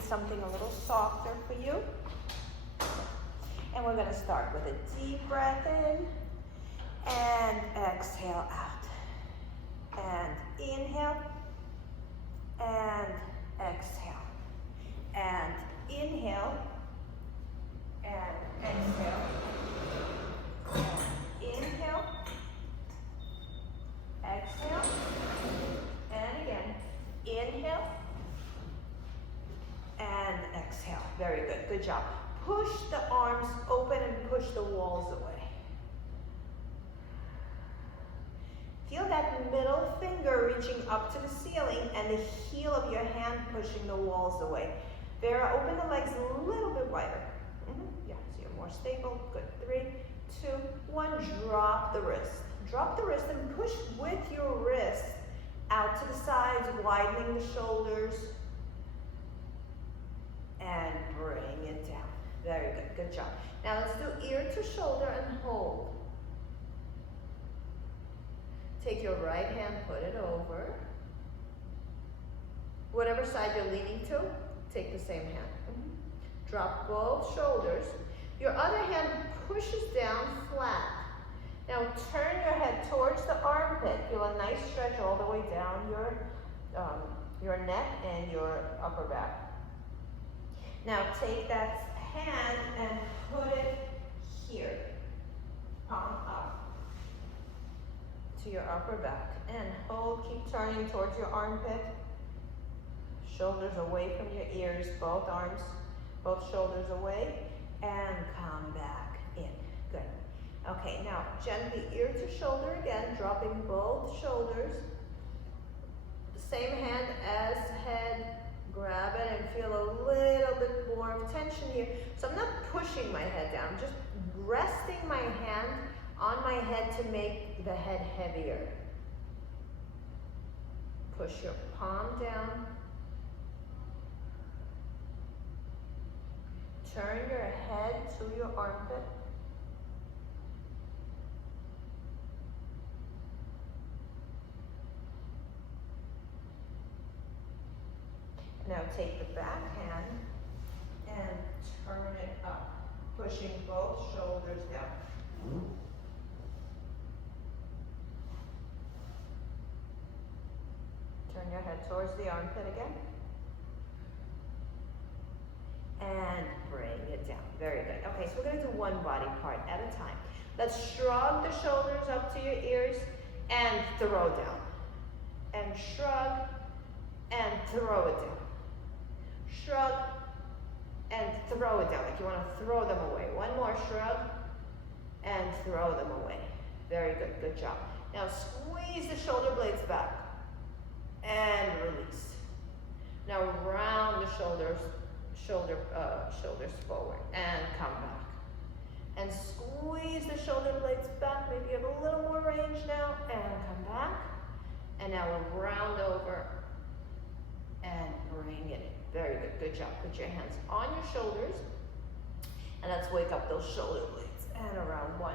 need something a little softer for you. And we're gonna start with a deep breath in and exhale out. And inhale and exhale. And inhale and exhale. And inhale, exhale, and again, inhale and exhale. Very good, good job. Push the arms open and push the walls away. Feel that middle finger reaching up to the ceiling and the heel of your hand pushing the walls away. Vera, open the legs a little bit wider. Yeah, so you're more stable. Good. 3, 2, 1. Drop the wrist. Drop the wrist and push with your wrist out to the sides, widening the shoulders. And bring it down. Very good. Good job. Now let's do ear to shoulder and hold. Take your right hand, put it over. Whatever side you're leaning to, take the same hand. Drop both shoulders. Your other hand pushes down flat. Now turn your head towards the armpit. Feel a nice stretch all the way down your neck and your upper back. Now take that hand and put it here. Palm up to your upper back. And hold, keep turning towards your armpit. Shoulders away from your ears, both arms, both shoulders away. And come back in. Good. Okay, now gently ear to shoulder again, dropping both shoulders. The same hand as head. Grab it and feel a little bit more of tension here. So I'm not pushing my head down, I'm just resting my hand on my head to make the head heavier. Push your palm down. Turn your head to your armpit. Now take the back hand and turn it up, pushing both shoulders down. Turn your head towards the armpit again. And bring it down. Very good. Okay, so we're going to do one body part at a time. Let's shrug the shoulders up to your ears and throw down. And shrug and throw it down. Shrug and throw it down, like you want to throw them away. One more shrug and throw them away. Very good, good job. Now squeeze the shoulder blades back and release. Now round the shoulders forward and come back. And squeeze the shoulder blades back. Maybe you have a little more range now and come back. And now we'll round over and bring it in. Very good, good job. Put your hands on your shoulders and let's wake up those shoulder blades. And around 1,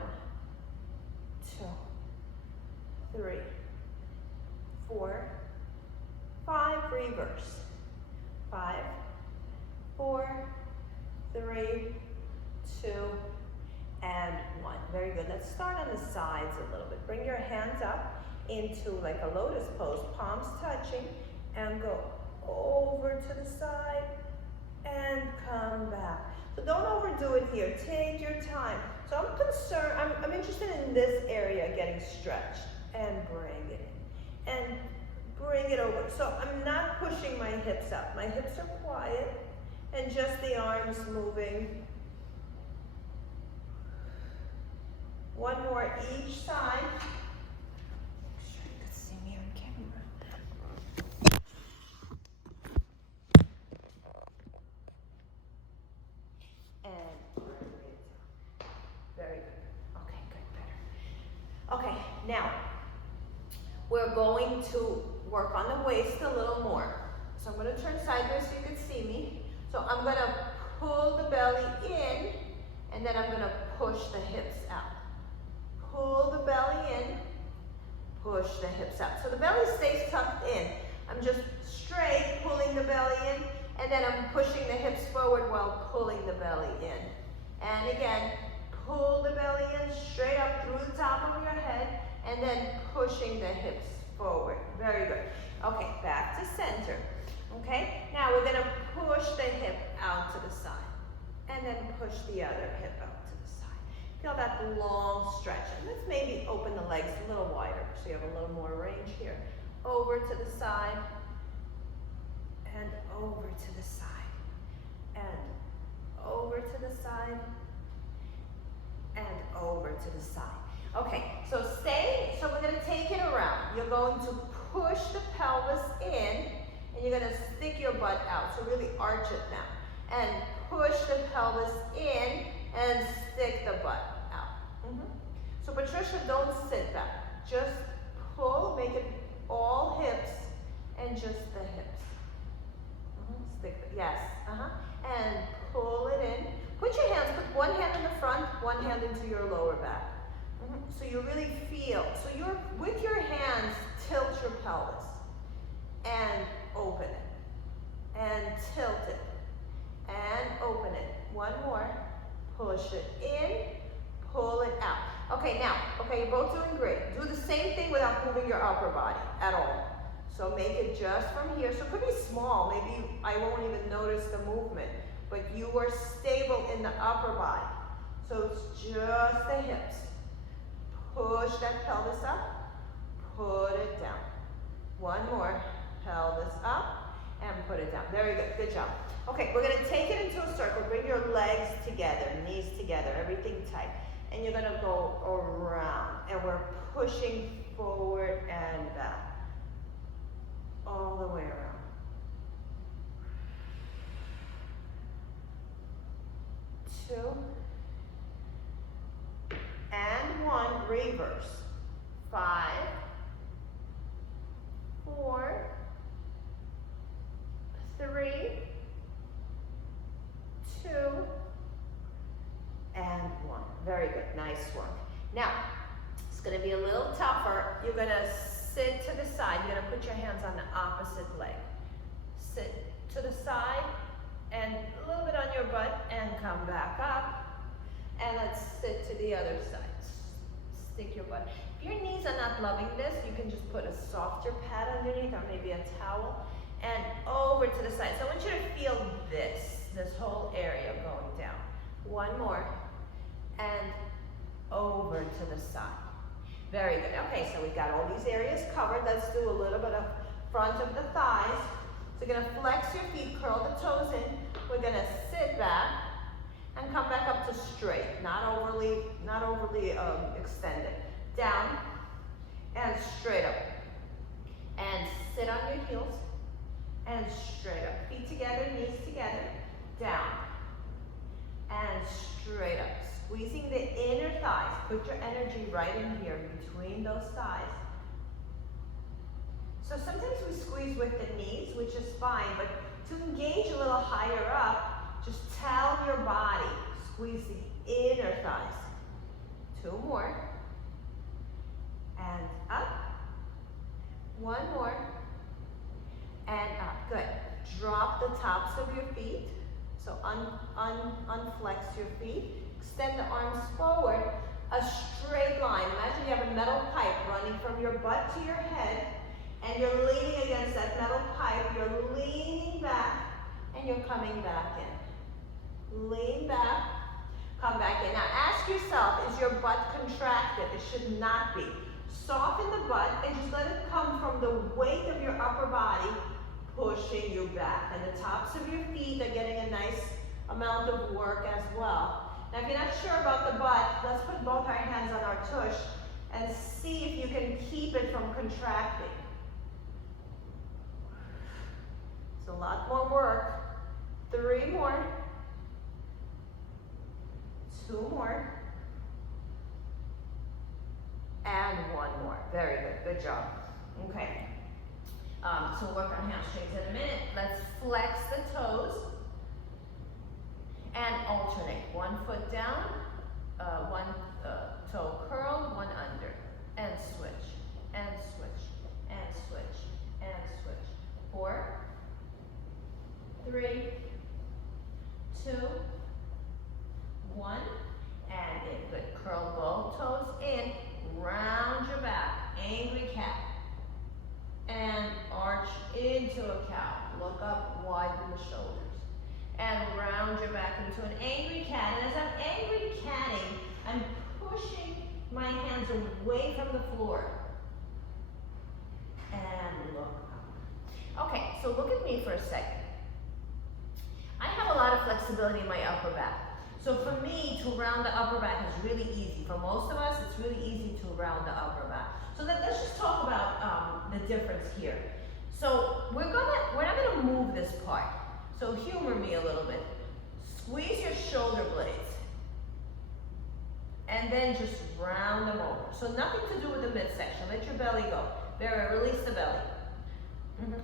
2, 3, 4, 5, reverse. 5, 4, 3, 2, and 1. Very good. Let's start on the sides a little bit. Bring your hands up into like a lotus pose, palms touching, and go over to the side and come back. So don't overdo it here. Take your time. So I'm interested in this area getting stretched, and bring it in and bring it over. So I'm not pushing my hips up. My hips are quiet and just the arms moving. One more each side. Make sure you can see me on camera. And bring it down. Very good. Okay, good, better. Okay, now we're going to work on the waist a little more. So I'm going to turn sideways so you can see me. So I'm going to pull the belly in, and then I'm going to push the hips out. Pull the belly in, push the hips out. So the belly stays tucked in. I'm just straight pulling the belly in, And then I'm pushing the hips forward while pulling the belly in. And again, pull the belly in straight up through the top of your head, and then pushing the hips forward. Very good. Okay, back to center. Okay, now we're gonna push the hip out to the side, and then push the other hip out to the side. Feel that long stretch. And let's maybe open the legs a little wider so you have a little more range here. Over to the side, and over to the side, and over to the side, and over to the side. Okay, so we're gonna take it around. You're going to push the pelvis in, and you're gonna stick your butt out. So really arch it now. And push the pelvis in, and stick the butt out. So Patricia, don't sit back. Just pull, make it all hips, and just the hips. Stick, yes, and pull it in. Put your hands, put one hand in the front, one hand into your lower back. So you really feel, so you're, with your hands, tilt your pelvis, and open it, and tilt it, and open it. One more, push it in, pull it out. Okay, now, you're both doing great. Do the same thing without moving your upper body at all. So make it just from here. So it could be small, maybe I won't even notice the movement, but you are stable in the upper body. So it's just the hips. Push that pelvis up, put it down. One more, pelvis up, and put it down. Very good, good job. Okay, we're gonna take it into a circle. Bring your legs together, knees together, everything tight. And you're gonna go around, and we're pushing forward and back. All the way around. Two. And one, reverse. 5, 4, 3, 2, and 1. Very good, nice work. Now, it's gonna be a little tougher. You're gonna sit to the side. You're gonna put your hands on the opposite leg. Sit to the side and a little bit on your butt and come back up. And let's sit to the other side. Stick your butt. If your knees are not loving this, you can just put a softer pad underneath or maybe a towel and over to the side. So I want you to feel this whole area going down. One more and over to the side. Very good. Okay, so we got all these areas covered. Let's do a little bit of front of the thighs. So you're gonna flex your feet, curl the toes in. We're gonna sit back and come back up to straight, not overly extended. Down and straight up. And sit on your heels and straight up. Feet together, knees together. Down and straight up. Squeezing the inner thighs. Put your energy right in here between those thighs. So sometimes we squeeze with the knees, which is fine, but to engage a little higher up, just tell your body, squeeze the inner thighs. 2 more. And up. 1 more. And up. Good. Drop the tops of your feet. So unflex your feet. Extend the arms forward. A straight line. Imagine you have a metal pipe running from your butt to your head. And you're leaning against that metal pipe. You're leaning back. And you're coming back in. Lean back. Come back in. Now ask yourself, is your butt contracted? It should not be. Soften the butt and just let it come from the weight of your upper body pushing you back. And the tops of your feet are getting a nice amount of work as well. Now if you're not sure about the butt, let's put both our hands on our tush and see if you can keep it from contracting. It's a lot more work. 3 more. 2 more. And 1 more. Very good. Good job. Okay. So we'll work on hamstrings in a minute. Let's flex the toes and alternate. 1 foot down, 1 toe curled, 1 under, and switch, and switch, and switch, and switch. 4, 3, into a cow. Look up, widen the shoulders. And round your back into an angry cat. And as I'm angry catting, I'm pushing my hands away from the floor. And look up. Okay, so look at me for a second. I have a lot of flexibility in my upper back. So for me, to round the upper back is really easy. For most of us, it's really easy to round the upper back. So then let's just talk about the difference here. So we're not gonna move this part. So humor me a little bit. Squeeze your shoulder blades. And then just round them over. So nothing to do with the midsection. Let your belly go. Vera, release the belly.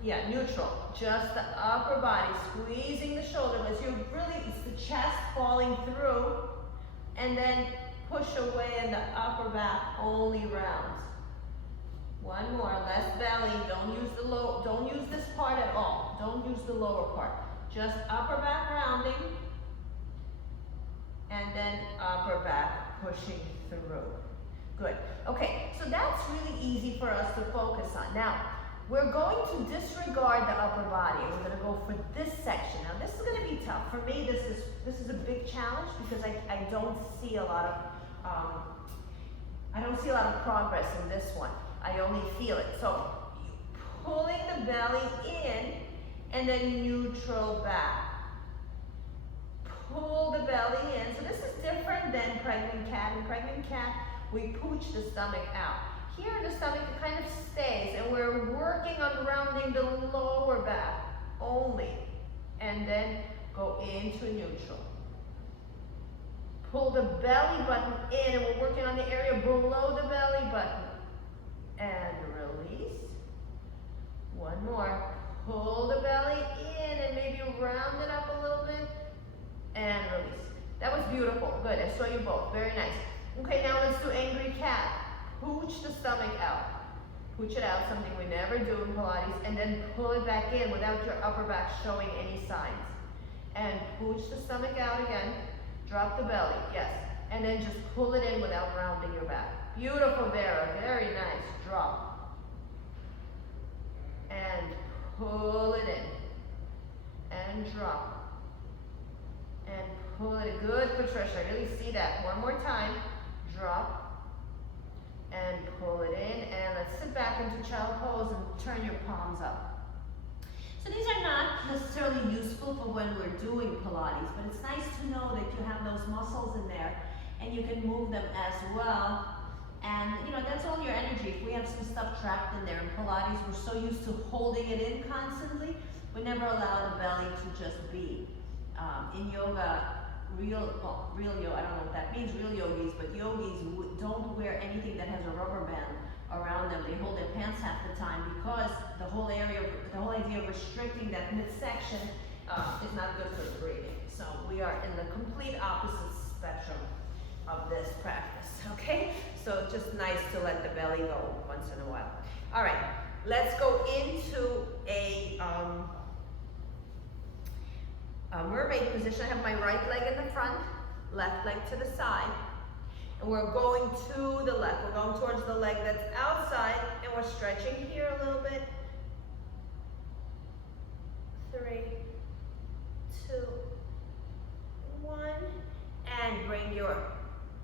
Yeah, neutral. Just the upper body, squeezing the shoulder blades. It's the chest falling through, and then push away, and the upper back only rounds. One more, less belly. Don't use this part at all. Don't use the lower part. Just upper back rounding, and then upper back pushing through. Good. Okay, so that's really easy for us to focus on. Now, we're going to disregard the upper body, and we're going to go for this section. Now, this is going to be tough. For me, this is a big challenge because I don't see a lot of progress in this one. I only feel it. So, pulling the belly in, and then neutral back. Pull the belly in. So this is different than pregnant cat. In pregnant cat, we pooch the stomach out. Here the stomach kind of stays, and we're working on rounding the lower back only. And then go into neutral. Pull the belly button in, and we're working on the area below the belly button. And release. One more. Pull the belly in and maybe round it up a little bit. And release. That was beautiful. Good. I saw you both. Very nice. Okay, now let's do angry cat. Pooch the stomach out. Pooch it out, something we never do in Pilates. And then pull it back in without your upper back showing any signs. And pooch the stomach out again. Drop the belly. Yes. And then just pull it in without rounding your back. Beautiful, Vera. Very nice. Drop. And pull it in. And drop. And pull it in. Good, Patricia. I really see that. One more time. Drop. And pull it in. And let's sit back into child pose and turn your palms up. So these are not necessarily useful for when we're doing Pilates, but it's nice to know that you have those muscles in there and you can move them as well. And you know, that's all your energy. If we have some stuff trapped in there in Pilates, we're so used to holding it in constantly, we never allow the belly to just be. In yoga, real yoga, I don't know what that means, real yogis, but yogis don't wear anything that has a rubber band around them. They hold their pants half the time because the whole idea of restricting that midsection is not good for the breathing. So we are in the complete opposite spectrum of this practice, okay? So just nice to let the belly go once in a while. All right, let's go into a mermaid position. I have my right leg in the front, left leg to the side, and we're going to the left. We're going towards the leg that's outside, and we're stretching here a little bit. 3, 2, 1, and bring your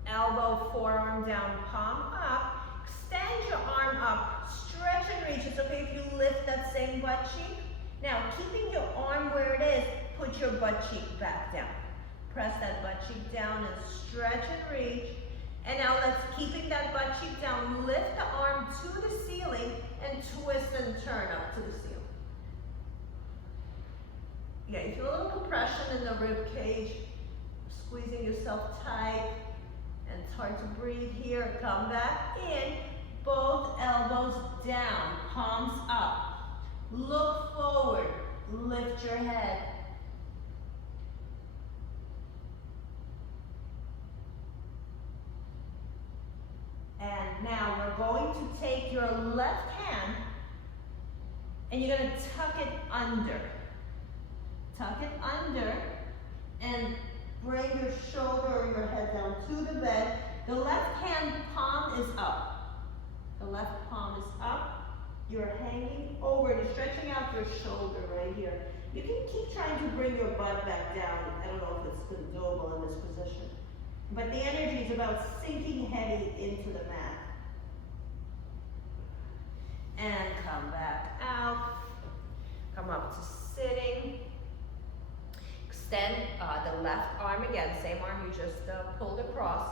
elbow, forearm down, palm up. Extend your arm up, stretch and reach. It's okay if you lift that same butt cheek. Now, keeping your arm where it is, put your butt cheek back down. Press that butt cheek down and stretch and reach. And now let's, keeping that butt cheek down, lift the arm to the ceiling and twist and turn up to the ceiling. Yeah, you feel a little compression in the rib cage, squeezing yourself tight, and it's hard to breathe here. Come back in, both elbows down, palms up. Look forward, lift your head. And now we're going to take your left hand and you're going to tuck it under. Tuck it under and bring your shoulder or your head down to the bed. The left hand palm is up. The left palm is up. You're hanging over and you're stretching out your shoulder right here. You can keep trying to bring your butt back down. I don't know if it's doable in this position. But the energy is about sinking heavy into the mat. And come back out. Come up to sitting. Extend the left arm again, same arm you just pulled across.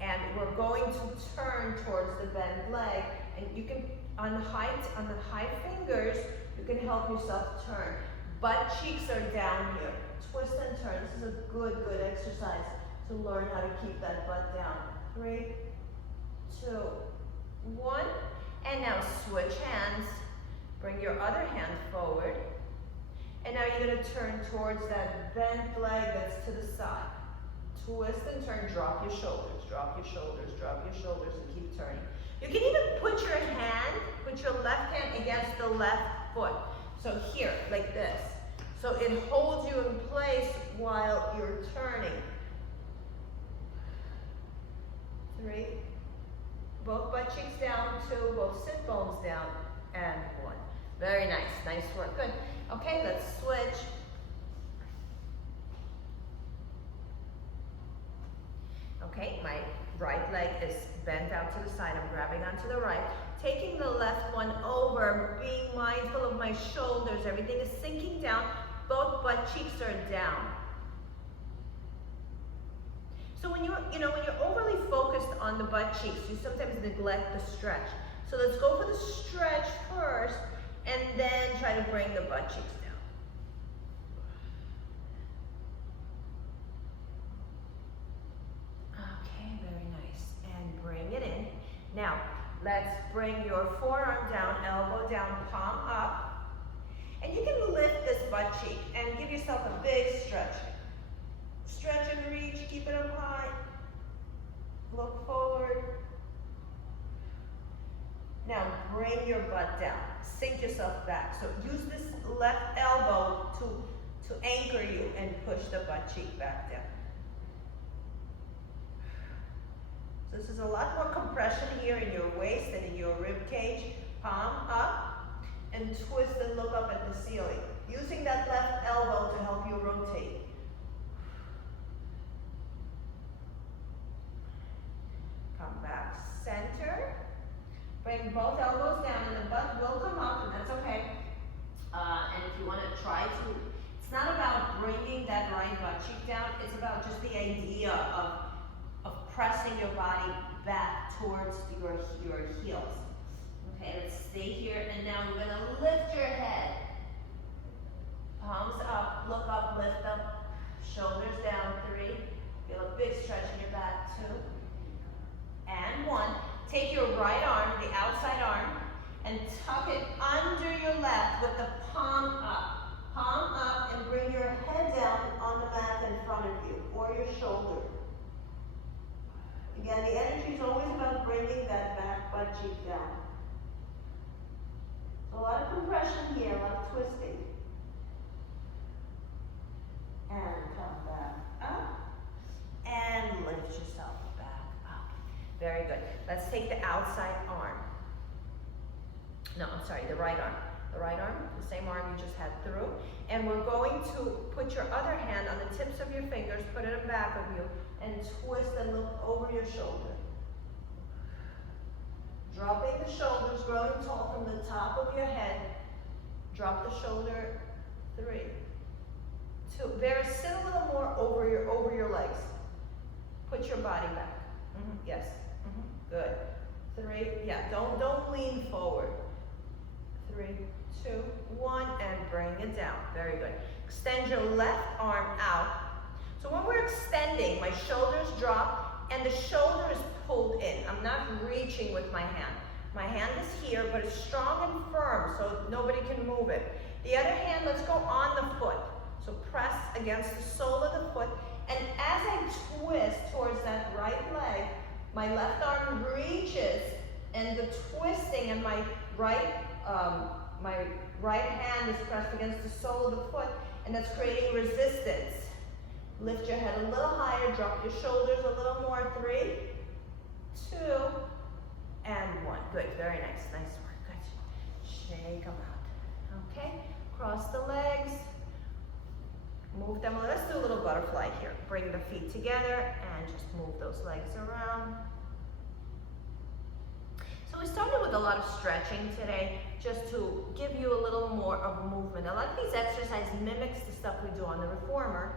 And we're going to turn towards the bent leg. And you can, on the high fingers, you can help yourself turn. Butt cheeks are down here. Twist and turn. This is a good exercise to learn how to keep that butt down. 3, 2, 1. And now switch hands. Bring your other hand forward. And now you're going to turn towards that bent leg that's to the side. Twist and turn, drop your shoulders, drop your shoulders, drop your shoulders, and keep turning. You can even put your left hand against the left foot. So here, like this. So it holds you in place while you're turning. 3. Both butt cheeks down. 2. Both sit bones down. And 1. Very nice. Nice work. Good. Okay, let's switch. Okay, my right leg is bent out to the side. I'm grabbing onto the right. Taking the left one over, being mindful of my shoulders. Everything is sinking down. Both butt cheeks are down. So when you're overly focused on the butt cheeks, you sometimes neglect the stretch. So let's go for the stretch first, and then try to bring the butt cheeks down. Okay, very nice. And bring it in. Now, let's bring your forearm down, elbow down, palm up. And you can lift this butt cheek and give yourself a big stretch. Stretch and reach, keep it up high. Look forward. Now bring your butt down. Sink yourself back. So use this left elbow to anchor you and push the butt cheek back down. So this is a lot more compression here in your waist and in your rib cage. Palm up and twist and look up at the ceiling. Using that left elbow to help you rotate. Come back, center. Bring both elbows down and the butt will come up, and that's okay. And if you want to try to, it's not about bringing that right butt cheek down, it's about just the idea of pressing your body back towards your heels. Okay, let's stay here, and now we're going to lift your head. Palms up, look up, lift up, shoulders down, 3. Feel a big stretch in your back, 2. And 1. Take your right arm, the outside arm, and tuck it under your left with the palm up. Palm up and bring your head down on the mat in front of you, or your shoulder. Again, the energy is always about bringing that back butt cheek down. A lot of compression here, a lot of twisting. And come back up. And lift yourself back up. Very good. Let's take the outside arm. No, I'm sorry, the right arm. The right arm, the same arm you just had through. And we're going to put your other hand on the tips of your fingers, put it in back of you, and twist and look over your shoulder. Dropping the shoulders, growing tall from the top of your head. Drop the shoulder, 3, 2. Vera, sit a little more over your legs. Put your body back. Yes. Good. 3. Yeah. Don't lean forward. 3, 2, 1, and bring it down. Very good. Extend your left arm out. So when we're extending, my shoulders drop and the shoulder is pulled in. I'm not reaching with my hand. My hand is here, but it's strong and firm, so nobody can move it. The other hand, let's go on the foot. So press against the sole of the foot, and as I twist towards that right leg, my left arm reaches, and the twisting, and my right hand is pressed against the sole of the foot, and that's creating resistance. Lift your head a little higher, drop your shoulders a little more. 3, 2, and 1. Good, very nice, nice work, good. shake them out. Okay, cross the legs, move them. Let's do a little butterfly here. Bring the feet together and just move those legs around. So we started with a lot of stretching today, just to give you a little more of movement. A lot of these exercises mimics the stuff we do on the reformer,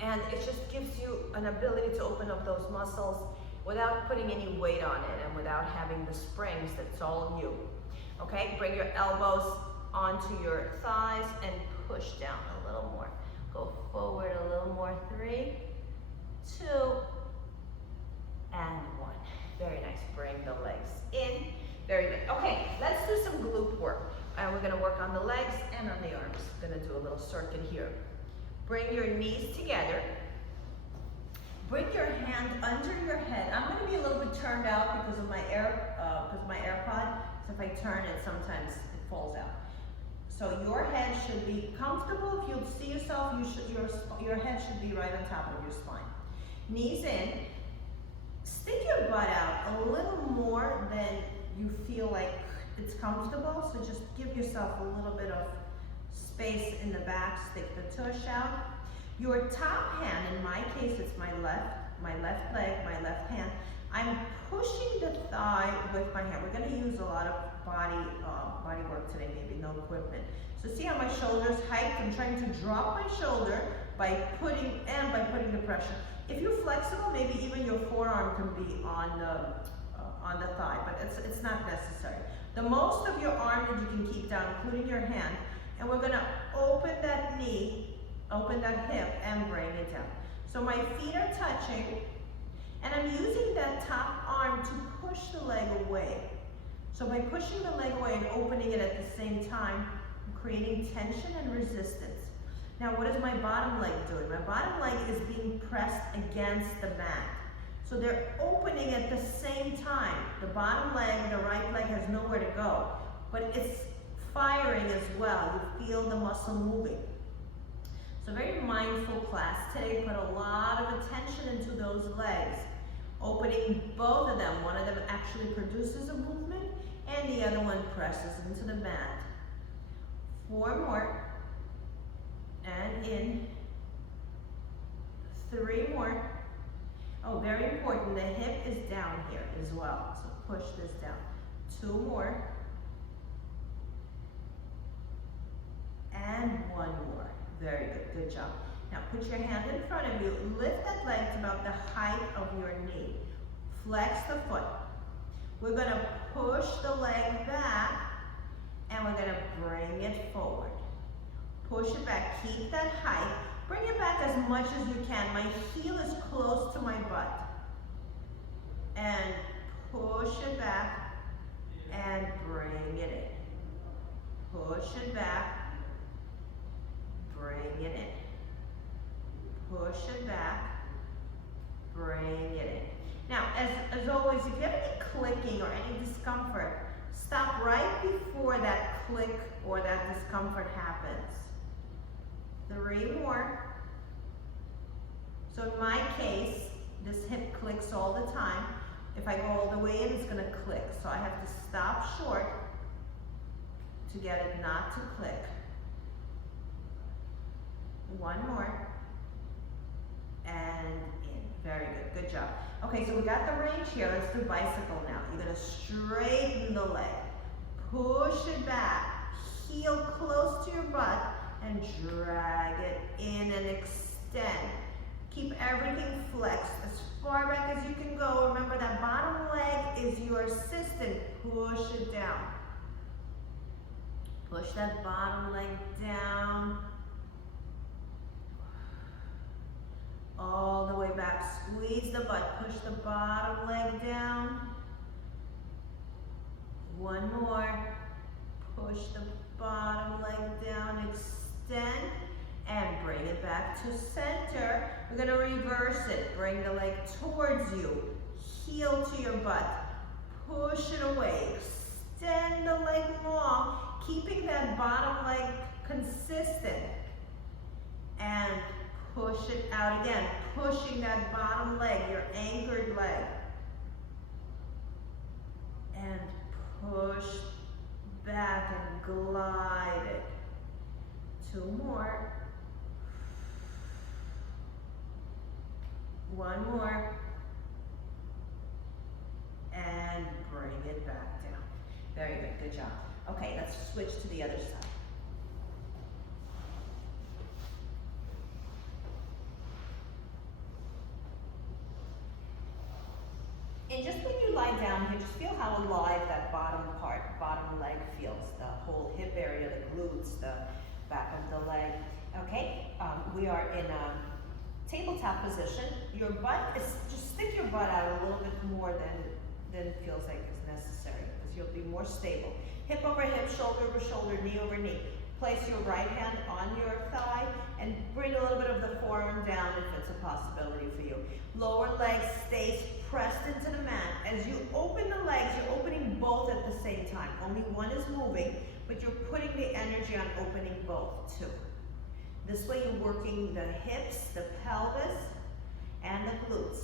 and it just gives you an ability to open up those muscles without putting any weight on it and without having the springs. That's all you. Okay, bring your elbows onto your thighs and push down a little more. Go forward a little more. 3, 2, and 1. Very nice. Bring the legs in. Very good. Okay, let's do some glute work. And we're gonna work on the legs and on the arms. We're gonna do a little circuit here. Bring your knees together. Bring your hand under your head. I'm gonna be a little bit turned out because of my AirPod. So if I turn it, sometimes it falls out. So your head should be comfortable. If you see yourself, your head should be right on top of your spine. Knees in. Stick your butt out a little more than you feel like it's comfortable. So just give yourself a little bit of space in the back. Stick the tush out. Your top hand, in my case, it's my left leg, my left hand. I'm pushing the thigh with my hand. We're going to use a lot of body work today, maybe no equipment. So see how my shoulder's hiked? I'm trying to drop my shoulder by putting the pressure. If you're flexible, maybe even your forearm can be on the thigh, but it's not necessary. The most of your arm that you can keep down, including your hand, and we're going to open that knee, open that hip, and bring it down. So my feet are touching, and I'm using that top arm to push the leg away. So by pushing the leg away and opening it at the same time, I'm creating tension and resistance. Now what is my bottom leg doing? My bottom leg is being pressed against the mat. So they're opening at the same time. The bottom leg, the right leg, has nowhere to go, but it's firing as well. You feel the muscle moving. So very mindful class today. Put a lot of attention into those legs. Opening both of them. One of them actually produces a movement and the other one presses into the mat. 4 more. And in. 3 more. Oh, very important. The hip is down here as well. So push this down. 2 more. And 1 more. Very good. Good job. Now put your hand in front of you. Lift that leg to about the height of your knee. Flex the foot. We're going to push the leg back and we're going to bring it forward. Push it back. Keep that height. Bring it back as much as you can. My heel is close to my butt. And push it back and bring it in. Push it back. Bring it in. Push it back. Bring it in. Now, as always, if you have any clicking or any discomfort, stop right before that click or that discomfort happens. 3 more. So in my case, this hip clicks all the time. If I go all the way in, it's going to click. So I have to stop short to get it not to click. 1 more. And in. Very good. Good job. Okay, so we got the range here. Let's do bicycle now. You're going to straighten the leg. Push it back. Heel close to your butt. And drag it in and extend. Keep everything flexed as far back as you can go. Remember that bottom leg is your assistant. Push it down. Push that bottom leg down. All the way back. Squeeze the butt. Push the bottom leg down. 1 more. Push the bottom leg down. Extend and bring it back to center. We're going to reverse it. Bring the leg towards you. Heel to your butt. Push it away. Extend the leg long, keeping that bottom leg consistent. And push it out again. Pushing that bottom leg, your anchored leg. And push back and glide it. 2 more. 1 more. And bring it back down. Very good, good job. Okay, let's switch to the other side. And just when you lie down here, just feel how alive that bottom part, bottom leg feels. The whole hip area, the glutes, the back of the leg. Okay, we are in a tabletop position. Your butt is, just stick your butt out a little bit more than it feels like is necessary, because you'll be more stable. Hip over hip, shoulder over shoulder, knee over knee. Place your right hand on your thigh and bring a little bit of the forearm down if it's a possibility for you. Lower leg stays pressed into the mat. As you open the legs, you're opening both at the same time. Only one is moving, but you're putting the energy on opening both too. This way you're working the hips, the pelvis, and the glutes.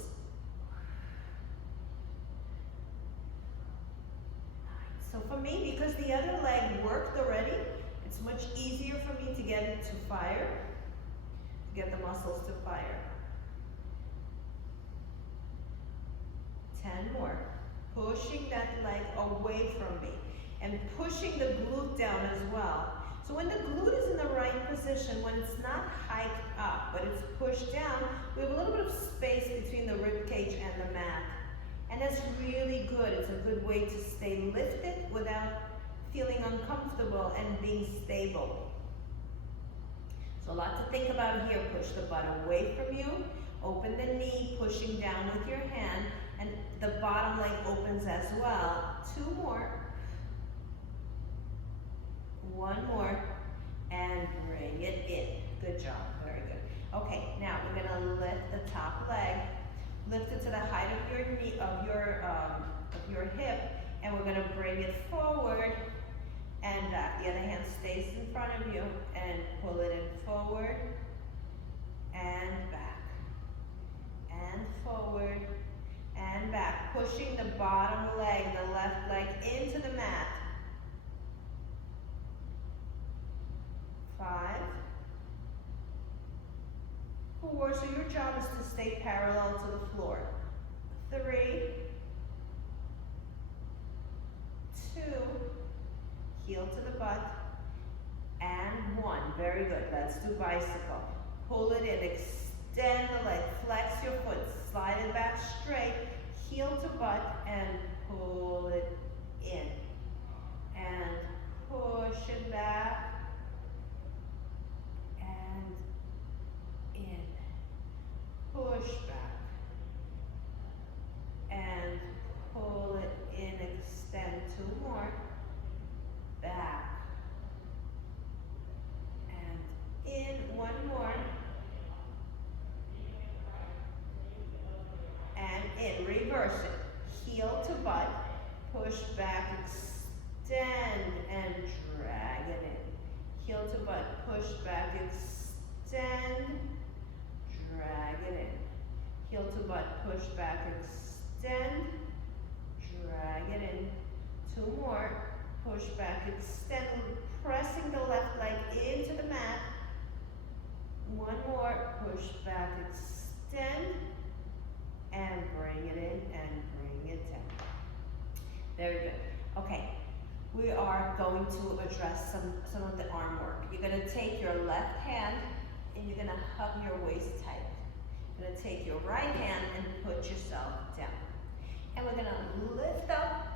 So for me, because the other leg worked already, it's much easier for me to get it to fire, to get the muscles to fire. 10 more. Pushing that leg away from me and pushing the glute down as well. So when the glute is in the right position, when it's not hiked up, but it's pushed down, we have a little bit of space between the rib cage and the mat. And that's really good. It's a good way to stay lifted without feeling uncomfortable and being stable. So a lot to think about here. Push the butt away from you. Open the knee, pushing down with your hand, and the bottom leg opens as well. 2 more. 1 more, and bring it in. Good job, very good. Okay, now we're gonna lift the top leg, lift it to the height of your knee, of your hip, and we're gonna bring it forward and back. The other hand stays in front of you, and pull it in forward and back, and forward and back, pushing the bottom leg, the left leg, into the mat. 5, 4, so your job is to stay parallel to the floor. 3, 2, heel to the butt, and 1. Very good. Let's do bicycle. Pull it in, extend the leg, flex your foot, slide it back straight, heel to butt, and pull it in. And push it back, and in. Push back, and pull it in, extend. 2 more. Back, and in. 1 more. And in. Reverse it. Heel to butt. Push back, extend, and drag it in. Heel to butt. Push back, extend, drag it in. Heel to butt. Push back, extend, drag it in. 2 more. Push back, extend, pressing the left leg into the mat. 1 more. Push back, extend, and bring it in and bring it down. Very good. Okay, we are going to address some of the arm work. You're going to take your left hand and you're going to hug your waist tight. You're going to take your right hand and put yourself down. And we're going to lift up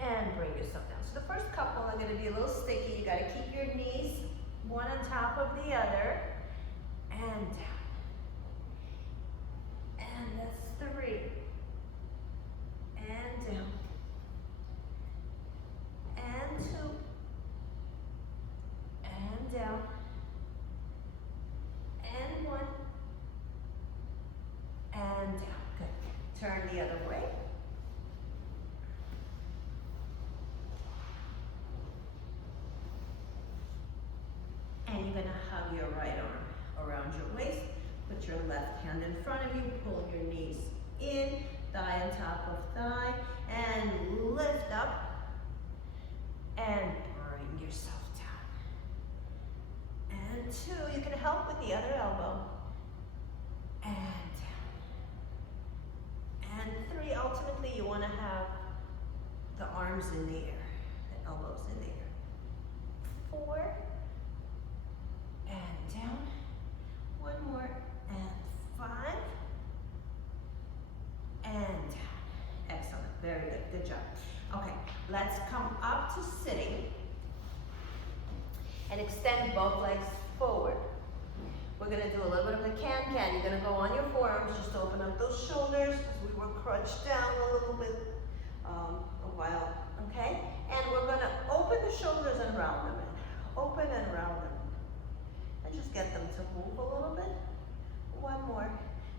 and bring yourself down. So the first couple are going to be a little sticky. You got to keep your knees one on top of the other and down. And that's 3. And down. And 2. And down. And 1. And down. Good. Turn the other way. And you're going to hug your right arm around your waist. Put your left hand in front of you. Pull your knees in. Thigh on top of thigh. And lift up. and bring yourself down. And 2, you can help with the other elbow. And down. And 3, ultimately you want to have the arms in the air, the elbows in the air. 4, and down. 1 more, and 5, and down. Excellent, very good, good job. Okay, let's come up to sitting and extend both legs forward. We're gonna do a little bit of a can-can. You're gonna go on your forearms, just open up those shoulders, because we were crunched down a little bit a while, okay? And we're gonna open the shoulders and round them in. Open and round them in. And just get them to move a little bit. 1 more,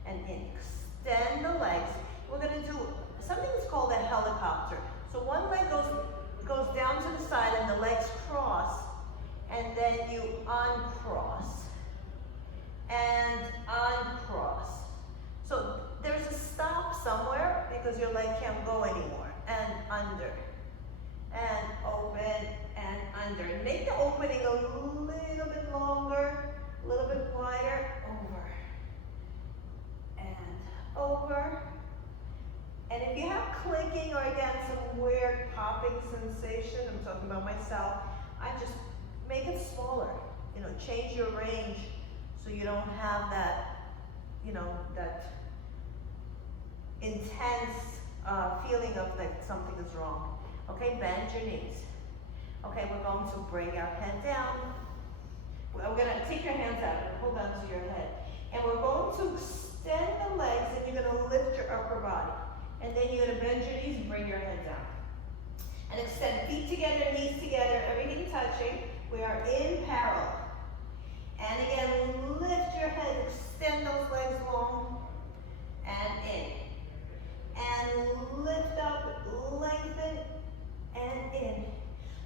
and in. Extend the legs. We're gonna do something that's called a helicopter. So one leg goes down to the side and the legs cross, and then you uncross and uncross. So there's a stop somewhere because your leg can't go anymore. And under, and open, and under. And make the opening a little bit longer, a little bit wider. Over, and over. And if you have clicking or again some weird popping sensation, I'm talking about myself, I just make it smaller. You know, change your range so you don't have that, you know, that intense feeling of like something is wrong. Okay, bend your knees. Okay, we're going to bring our head down. We're gonna take your hands out and hold on to your head. And we're going to extend the legs and you're gonna lift your upper body. And then you're gonna bend your knees and bring your head down. And extend feet together, knees together, everything touching. We are in parallel. And again, lift your head, extend those legs long, and in. And lift up, lengthen, and in.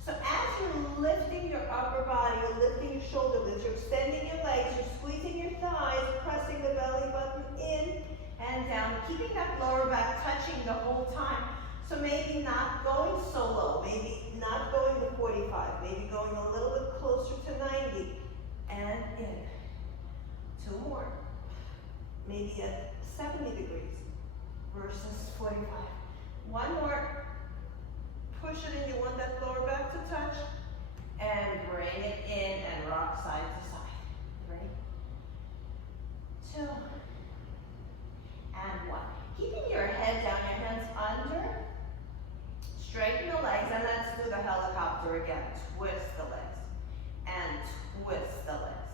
So as you're lifting your upper body, you're lifting your shoulder blades, you're extending your legs, you're squeezing your thighs, pressing the belly button in and down, keeping that lower back touching the whole time. So maybe not going so low, maybe not going to 45, maybe going a little bit closer to 90, and in. 2 more, maybe at 70 degrees versus 45. 1 more, push it in, you want that lower back to touch, and bring it in and rock side to side. Ready? 2, and 1. Keeping your head down, your hands under, straighten the legs, and let's do the helicopter again. Twist the legs, and twist the legs,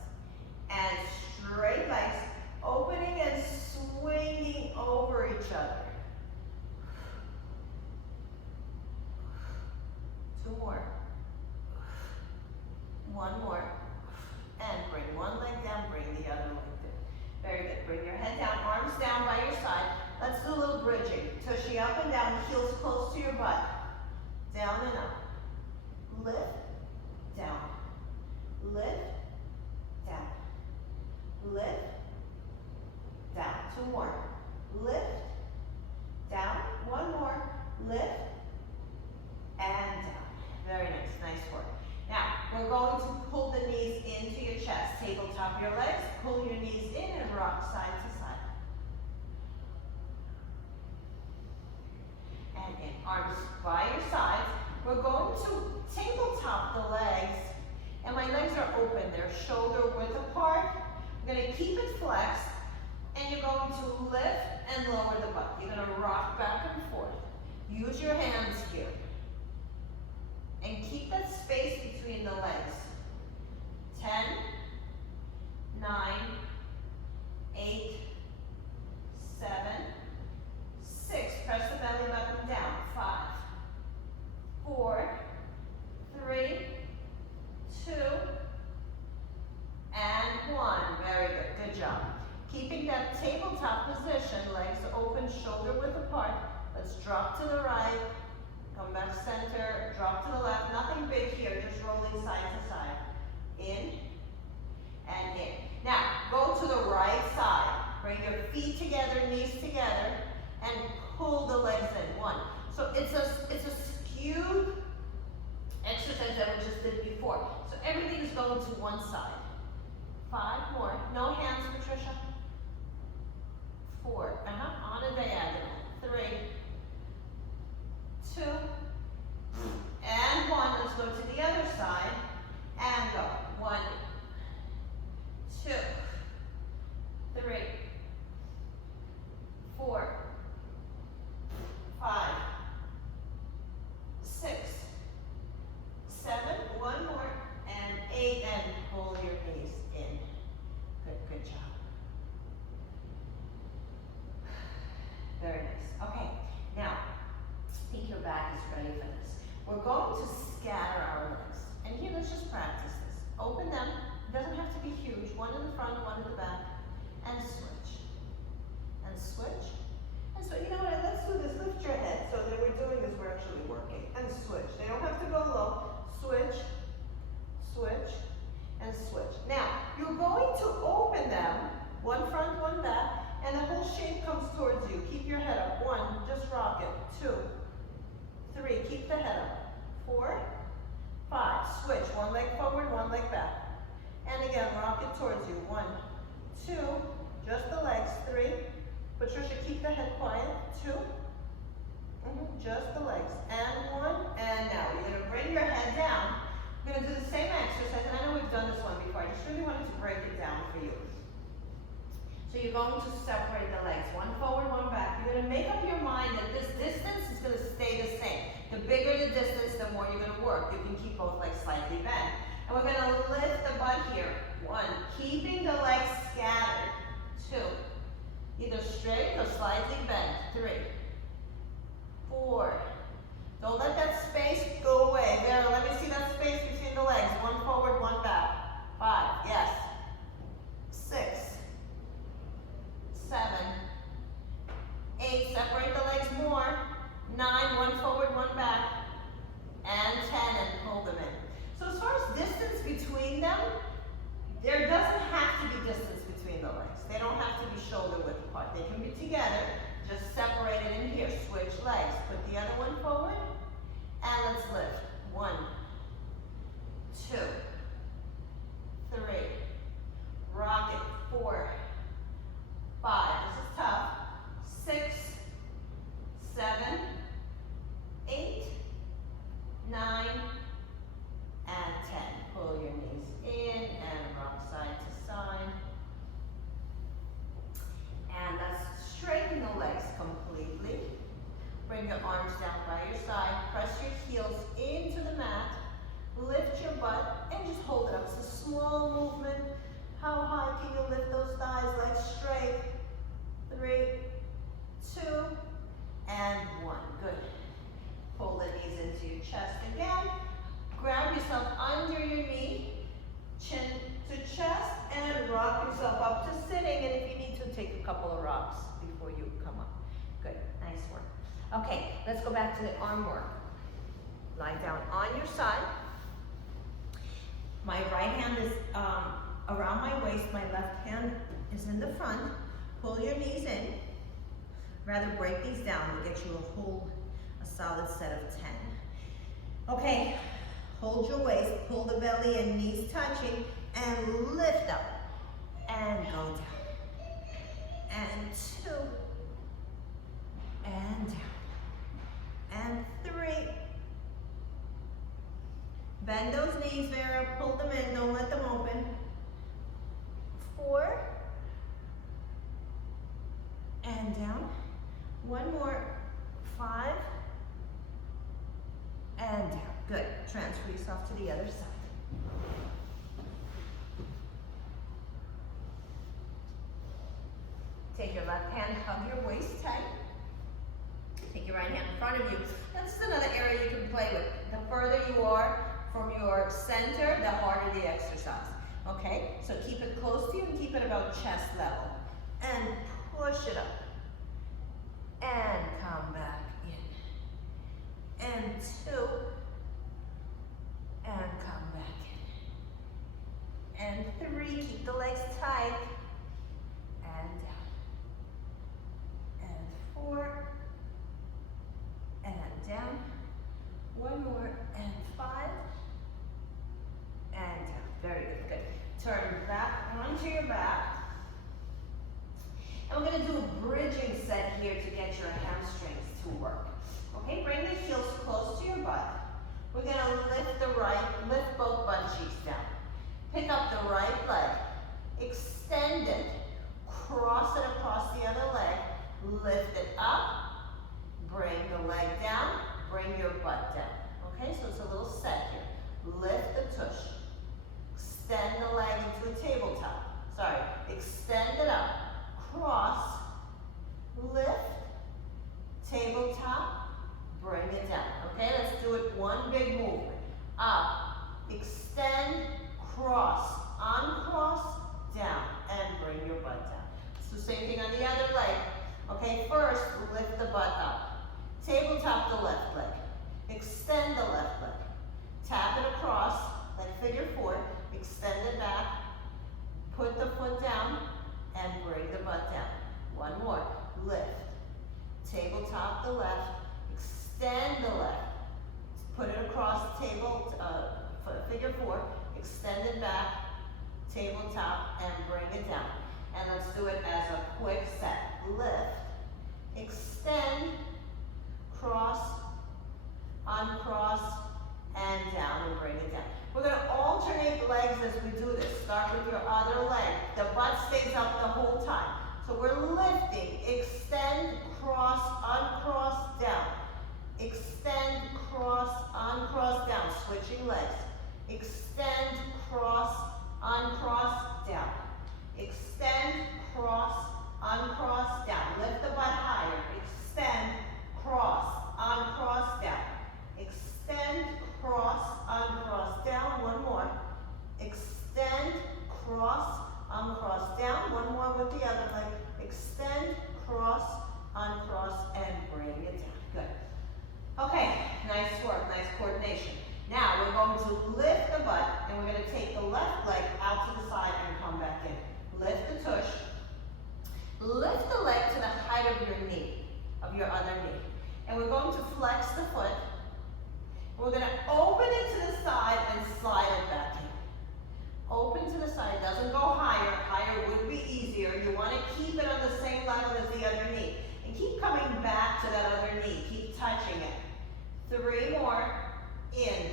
and straight legs, opening and swinging over each other. 2 more. 1 more. And bring one leg down, bring the other leg down. Very good. Bring your head down, arms down by your side. Let's do a little bridging. Tushy up and down, heels close to your butt. Down and up. Lift, down. Lift, down. Lift, down. 2 more. Lift, down. 1 more. Lift, and down. Very nice, nice work. Now, we're going to pull the knees into your chest. Tabletop your legs, pull your knees in and rock side to side. And in, arms by your sides. We're going to tabletop the legs, and my legs are open. They're shoulder width apart. I'm gonna keep it flexed, and you're going to lift and lower the butt. You're gonna rock back and forth. Use your hands here. And keep that space between the legs. 10, 9, 8, 7, 6. Press the belly button down. 5, 4, 3, 2, and 1. Very good. Good job. Keeping that tabletop position, legs open, shoulder width apart. Let's drop to the right. Come back center, drop to the left, nothing big here, just rolling side to side. In, and in. Now, go to the right side. Bring your feet together, knees together, and pull the legs in. 1. So it's a skewed exercise. exercise that we just did before. So everything is going to one side. 5 more. No hands, Patricia. 4. On a diagonal. 3, 2, and 1. Let's go to the other side and go. 1, 2, 3, 4, 5, 6, 7. 1 more, and 8. And pull your knees in. Good job. Very nice. Okay, now, I think your back is ready for this. We're going to scatter our legs. And here, let's just practice this. Open them. It doesn't have to be huge. One in the front, one in the back. And switch. And switch. And so, you know what? Let's do this. Lift your head. So that we're doing this, we're actually working. And switch. They don't have to go low. Switch. Switch. And switch. Now, you're going to open them. One front, one back. And the whole shape comes towards you. Keep your head up. 1, just rock it. 2, 3, keep the head up. 4, 5, switch. One leg forward, one leg back. And again, rock it towards you. 1, 2, just the legs. 3, Patricia, keep the head quiet. 2, just the legs. And 1, and now you're going to bring your head down. We're going to do the same exercise, and I know we've done this one before. I just really wanted to break it down for you. So you're going to separate the legs, one forward, one back. You're going to make up your mind that this distance is going to stay the same. The bigger the distance, the more you're going to work. You can keep both legs slightly bent. And we're going to lift the butt here. 1, keeping the legs scattered. 2, either straight or slightly bent. 3, 4. Don't let that space go away. There, let me see that space between the legs. 1 forward, 1 back. 5, yes. 6, 7, 8, separate the legs more. 9, 1 forward, 1 back. And 10, and pull them in. So as far as distance between them, there doesn't have to be distance between the legs. They don't have to be shoulder width apart. They can be together, just separate it in here. Switch legs. Put the other one forward, and let's lift. 1, 2, 3, rock it. 4, 5, this is tough. 6, 7, 8, 9, and 10. Pull your knees in and rock side to side. And let's straighten the legs completely. Bring your arms down by your side. Press your heels into the mat. Lift your butt and just hold it up. It's a small movement. How high can you lift those thighs? Legs straight. 3, 2, and 1. Good. Pull the knees into your chest again. Grab yourself under your knee, chin to chest, and rock yourself up to sitting. And if you need to, take a couple of rocks before you come up. Good. Nice work. Okay, let's go back to the arm work. Lie down on your side. My right hand is around my waist. My left hand is in the front. Pull your knees in. Rather break these down to get you a solid set of 10. Okay, hold your waist, pull the belly and knees touching, and lift up, and go down, and 2, and down, and 3. Bend those knees, Vera, pull them in, don't let them open. 4, and down. 1 more. 5, and down. Good. Transfer yourself to the other side. Take your left hand, hug your waist tight. Take your right hand in front of you. That's another area you can play with. The further you are from your center, the harder the exercise. Okay? So keep it close to you and keep it about chest level. And push it up. And come back in. And 2. And come back in. And 3. Keep the legs tight. And down. And 4. And down. 1 more. And 5. Very good, good. Turn back onto your back. And we're gonna do a bridging set here to get your hamstrings to work. Okay, bring the heels close to your butt. We're gonna lift both butt cheeks down. Pick up the right leg, extend it, cross it across the other leg, lift it up, bring the leg down, bring your butt down. Okay, so it's a little set here. Lift the tush, extend the leg into a tabletop. Sorry, extend it up, cross, lift, tabletop, bring it down. Okay, let's do it one big movement. Up, extend, cross, uncross, down, and bring your butt down. It's the same thing on the other leg. Okay, first, lift the butt up. Tabletop the left leg. Extend the left leg. Tap it across, like figure four. Extend it back. Put the foot down, and bring the butt down. One more. Lift. Tabletop the left. Extend the left. Put it across table, figure four. Extend it back. Tabletop, and bring it down. And let's do it as a quick set. Lift, extend, cross, uncross, and down, and bring it down. We're going to alternate legs as we do this. Start with your other leg. The butt stays up the whole time. So we're lifting, extend, cross, uncross, down. Extend, cross, uncross, down. Switching legs. Extend, cross, uncross, down. Extend, cross, uncross, down. Lift the butt higher. Extend, cross, uncross, down. Extend, cross, uncross, down. One more. Extend, cross, uncross, down. One more with the other leg. Extend, cross, uncross, and bring it down. Good. Okay, nice work, nice coordination. Now we're going to lift the butt, and we're going to take the left leg out to the side and come back in. Lift the tush. Lift the leg to the height of your knee, of your other knee. And we're going to flex the foot. We're going to open it to the side and slide it back in. Open to the side, doesn't go higher. Higher would be easier. You want to keep it on the same level as the other knee. And keep coming back to that other knee. Keep touching it. 3 more. In.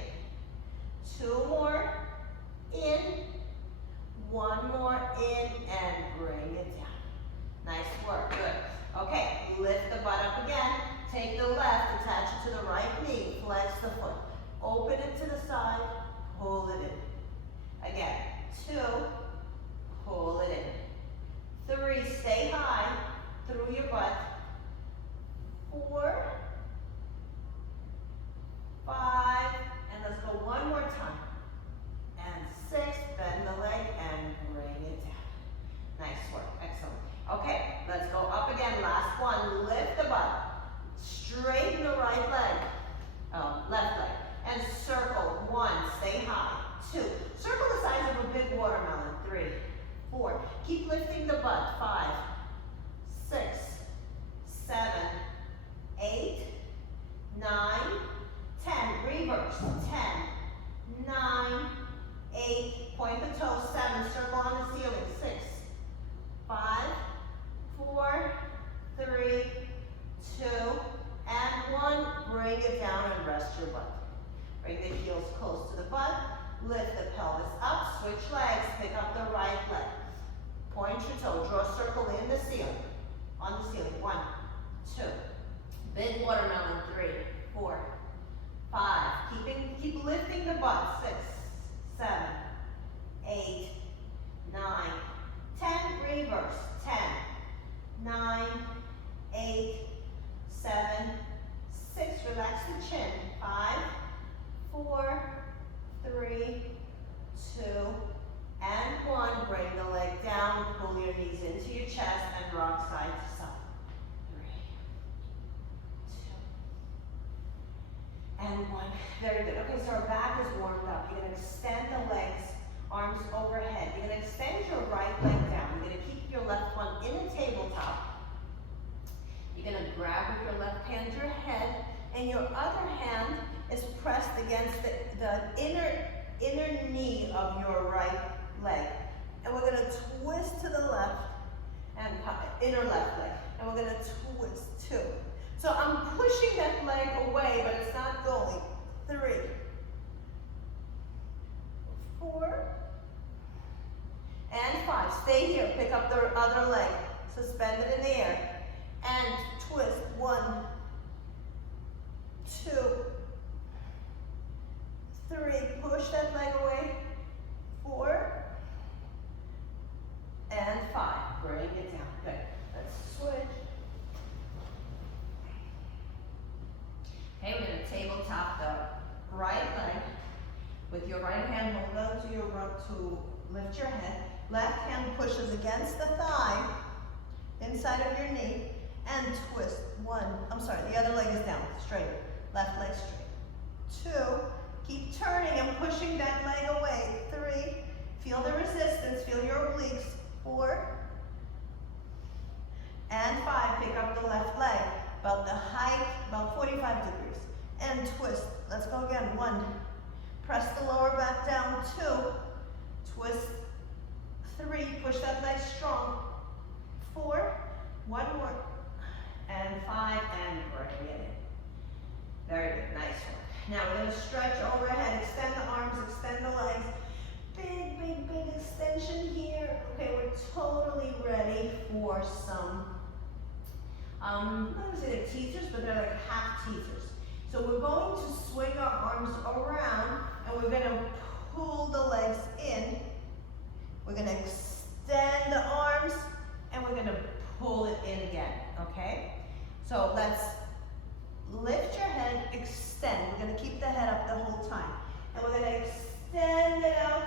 2 more. In. 1 more. In. And bring it down. Nice work. Good. Okay. Lift the butt up again. Take the left. Attach it to the right knee. Flex the foot. Open it to the side. Pull it in. Again. 2. Pull it in. 3. Stay high through your butt. 4. 5. And let's go one more time. And 6. Bend the leg and bring it down. Nice work. Excellent. Okay, let's go up again. Last one. Lift the butt. Straighten the right leg. Left leg. And circle. 1. Stay high. 2. Circle the size of a big watermelon. 3. 4. Keep lifting the butt. 5. 6. 7. 8. 9. 10. Reverse. 10. 9. 8. Point the toes. 7. Circle on the ceiling. 6. 5. 4. 3. 2. And 1. Bring it down and rest your butt. Bring the heels close to the butt. Lift the pelvis up. Switch legs. Pick up the right leg. Point your toe. Draw a circle in the ceiling. On the ceiling. 1. 2. Big watermelon. 3. 4. 5. Keep lifting the butt. 6. 7. 8. 9. 10. Reverse. 10. 9. 8. 7. 6. Relax the chin. 5. 4. 3. 2. And 1. Bring the leg down. Pull your knees into your chest and rock side to side. 3. 2. And 1. Very good. Okay, so our back is warmed up. You're going to extend the legs, arms overhead. You're going to extend your right leg down. You're going to keep your left one in a tabletop. You're going to grab with your left hand your head, and your other hand is pressed against the inner knee of your right 4, and 5. Stay here, pick up the other leg, suspend it in the air, and twist. 1, 2, 3, push that leg away, 4, and 5. Bring it down. Good. Let's switch. Okay, we're going to tabletop the right leg. With your right hand, hold on to your rope to lift your head. Left hand pushes against the thigh, inside of your knee, and twist. 1, the other leg is down, straight. Left leg straight. 2, keep turning and pushing that leg away. 3, feel the resistance, feel your obliques. 4, and 5, pick up the left leg, about the height, about 45 degrees, and twist. Let's go again. 1, press the lower back down. 2, twist. 3, push that leg strong. 4, 1 more, and 5, and bring it in. Very good, nice one. Now we're going to stretch overhead, extend the arms, extend the legs. Big, big, big extension here. Okay, we're totally ready for some, I'm not going to say they're teasers, but they're like half teasers. So we're going to swing our arms around, and we're going to pull the legs in. We're going to extend the arms, and we're going to pull it in again, okay? So let's lift your head, extend. We're going to keep the head up the whole time. And we're going to extend it out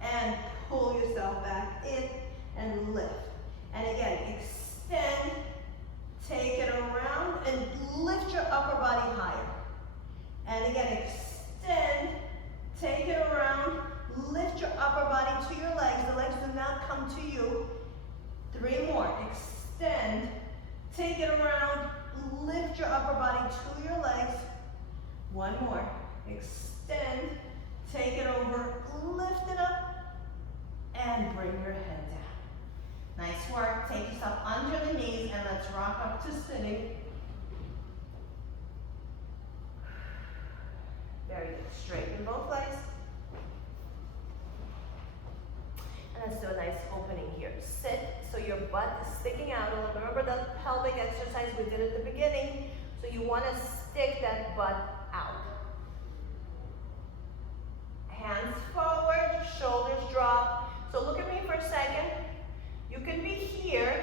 and pull yourself back in and lift. And again, extend, take it around, and lift your upper body higher. And again, extend, take it around, lift your upper body to your legs. The legs do not come to you. 3 more. Extend, take it around, lift your upper body to your legs. 1 more. Extend, take it over, lift it up, and bring your head down. Nice work. Take yourself under the knees, and let's rock up to sitting. Very good. Straighten both legs. And let's do a nice opening here. Sit so your butt is sticking out a little. Remember the pelvic exercise we did at the beginning? So you want to stick that butt out. Hands forward, shoulders drop. So look at me for a second. You can be here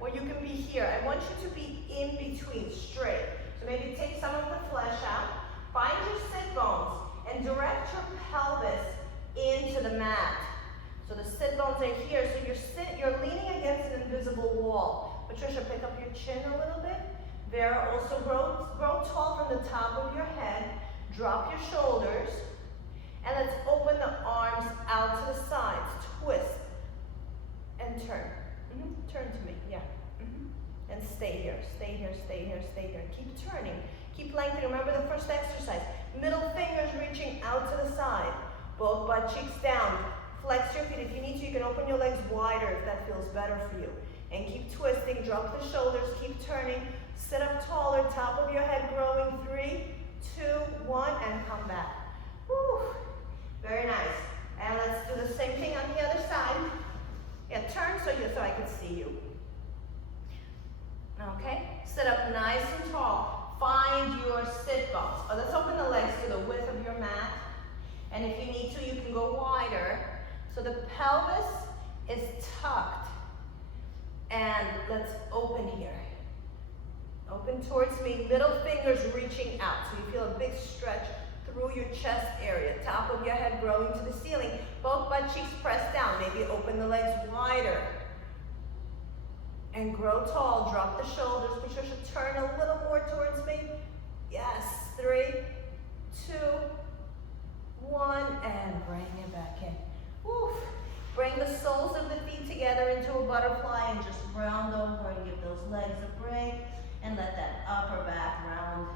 or you can be here. I want you to be in between, straight. So maybe take some of the flesh out. Find your sit bones and direct your pelvis into the mat. So the sit bones are here. So you're leaning against an invisible wall. Patricia, pick up your chin a little bit. Vera, also grow tall from the top of your head. Drop your shoulders. And let's open the arms out to the sides. Twist. And turn. Turn to me. Yeah. And stay here. Stay here, stay here, stay here. Keep turning. Keep lengthening. Remember the first exercise. Middle fingers reaching out to the side. Both butt cheeks down. Flex your feet. If you need to, you can open your legs wider if that feels better for you. And keep twisting. Drop the shoulders. Keep turning. Sit up taller. Top of your head growing. 3, 2, 1, and come back. Woo. Very nice. And let's do the same thing on the other side. Yeah, turn so I can see you. Okay? Sit up nice and tall. Find your sit bones. Let's open the legs to the width of your mat. And if you need to, you can go wider. So the pelvis is tucked. And let's open here. Open towards me. Middle fingers reaching out. So you feel a big stretch through your chest area. Top of your head growing to the ceiling. Both butt cheeks pressed down. Maybe open the legs wider. And grow tall. Drop the shoulders. Patricia, turn a little more towards me. Yes. 3, 2, 1. And bring it back in. Woo. Bring the soles of the feet together into a butterfly and just round over and give those legs a break. And let that upper back round.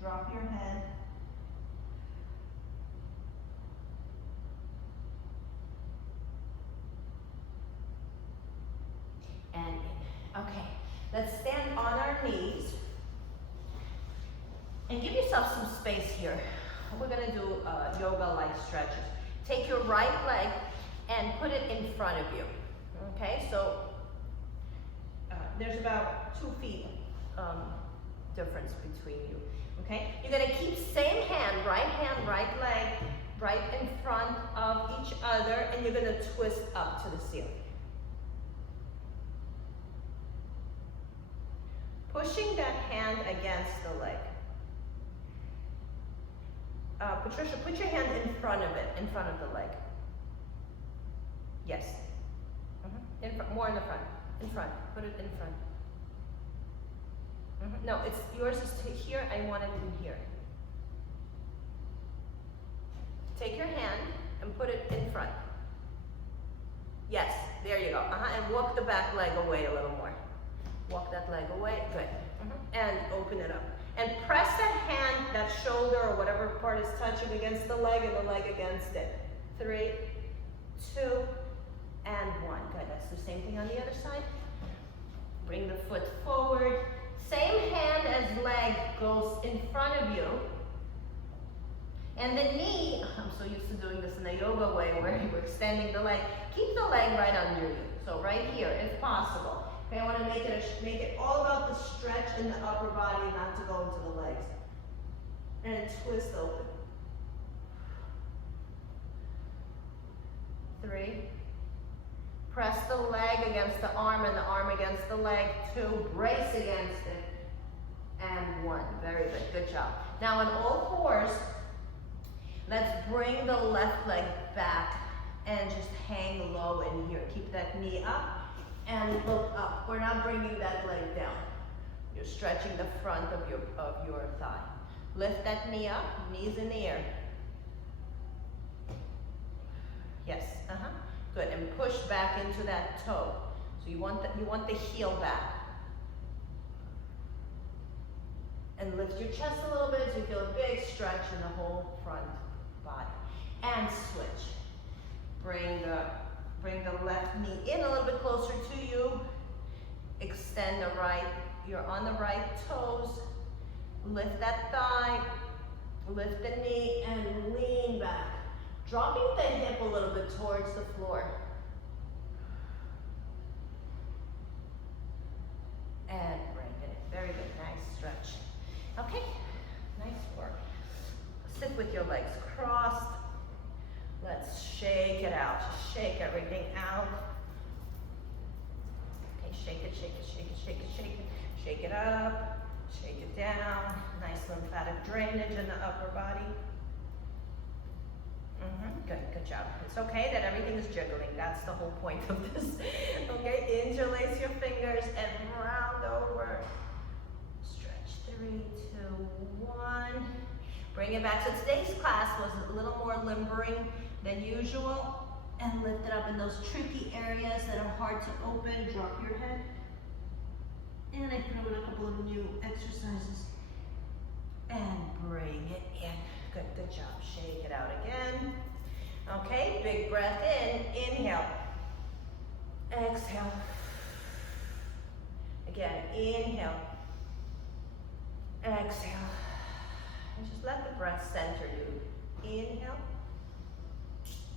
Drop your head. And in. Okay, let's stand on our knees and give yourself some space here. We're gonna do yoga-like stretches. Take your right leg and put it in front of you. Okay, so there's about 2 feet difference between you. Okay, you're gonna keep same hand, right leg, right in front of each other, and you're gonna twist up to the ceiling. Pushing that hand against the leg. Patricia, put your hand in front of it, in front of the leg. Yes. More in the front. In front. Put it in front. No, it's yours is to here. I want it in here. Take your hand and put it in front. Yes, there you go. And walk the back leg away a little more. Walk that leg away. Good. And open it up. And press that hand, that shoulder, or whatever part is touching against the leg, and the leg against it. 3, 2, and 1. Good. That's the same thing on the other side. Bring the foot forward. Same hand as leg goes in front of you. And the knee, I'm so used to doing this in a yoga way where we're extending the leg. Keep the leg right under you. So right here, if possible. Okay, I want to make it all about the stretch in the upper body, not to go into the legs. And twist open. 3. Press the leg against the arm and the arm against the leg. 2. Brace against it. And 1. Very good. Good job. Now on all fours, let's bring the left leg back and just hang low in here. Keep that knee up. And look up. We're not bringing that leg down. You're stretching the front of your thigh. Lift that knee up, knees in the air. Yes, good. And push back into that toe. So you want the heel back. And lift your chest a little bit so you feel a big stretch in the whole front body. And switch. Bring the left knee in a little bit closer to you. Extend the right, you're on the right toes. Lift that thigh, lift the knee, and lean back. Dropping the hip a little bit towards the floor. And bring it in. Very good, nice stretch. Okay, nice work. Sit with your legs crossed. Let's shake it out. Just shake everything out. Okay, shake it, shake it, shake it, shake it, shake it. Shake it up, shake it down. Nice lymphatic drainage in the upper body. Good job. It's okay that everything is jiggling. That's the whole point of this. Okay, interlace your fingers and round over. Stretch 3, 2, 1. Bring it back. So today's class was a little more limbering than usual. And lift it up in those tricky areas that are hard to open. Drop your head. And I threw in a couple of new exercises. And bring it in. Good job. Shake it out again. Okay, big breath in. Inhale. Exhale. Again, inhale. Exhale. And just let the breath center you. Inhale.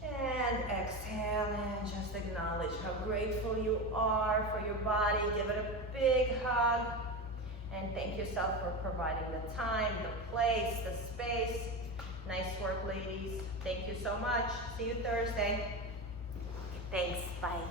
And exhale, and just acknowledge how grateful you are for your body. Give it a big hug. And thank yourself for providing the time, the place, the space. Nice work, ladies. Thank you so much. See you Thursday. Thanks. Bye.